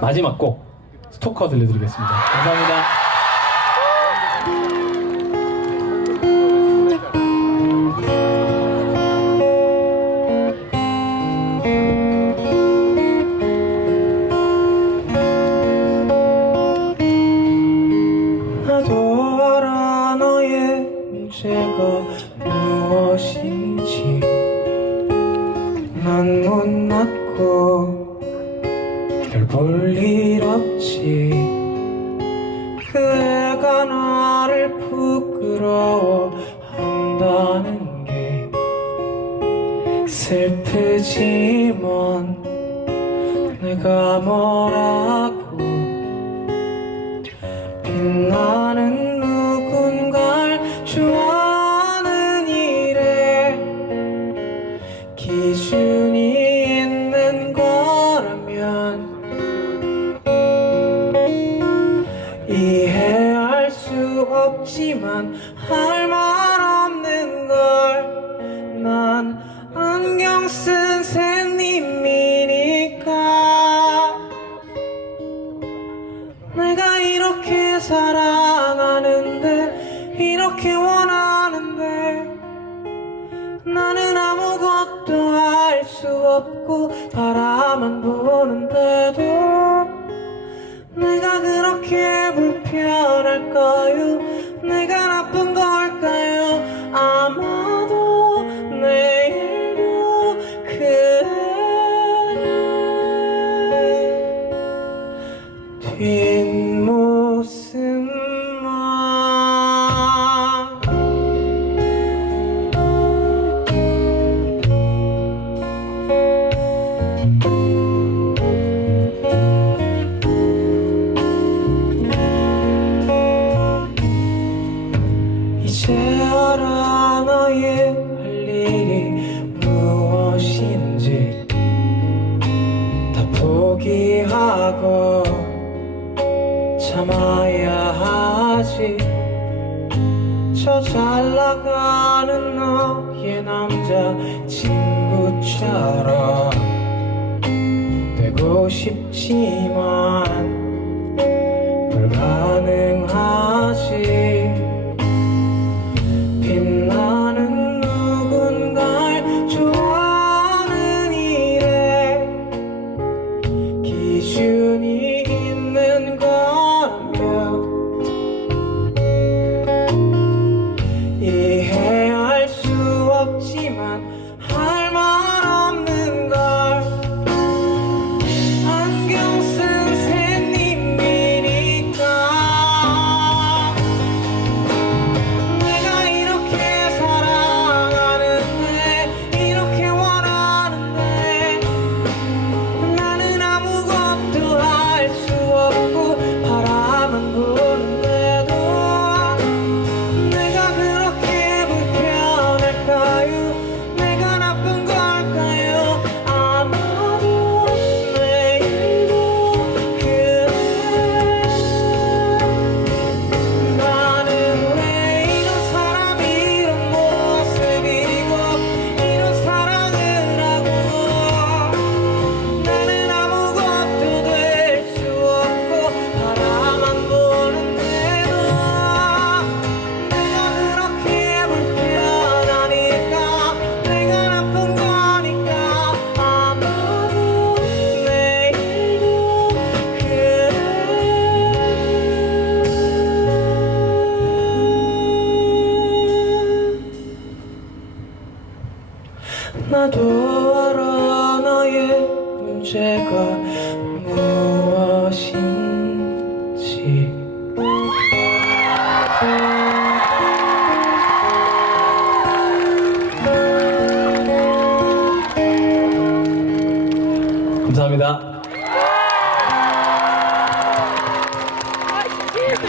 마지막 곡 스토커 들려드리겠습니다. 감사합니다. 무엇인지 난 못났고 별볼일 없지 그 애가 나를 부끄러워한다는 게 슬프지만 내가 뭐라고 빛나는 없지만 할 말 없는 걸 난 안경 쓴 샌님이니까 내가 이렇게 사랑하는데 이렇게 원하는데 나는 아무것도 할 수 없고 바라만 보는데도 내가 그렇게 불편할까요? 너의 할 일이 무엇인지 다 포기하고 참아야 하지. 저 잘나가는 너의 남자 친구처럼 되고 싶지만 나도 알아 너의 문제가 무엇인지 감사합니다.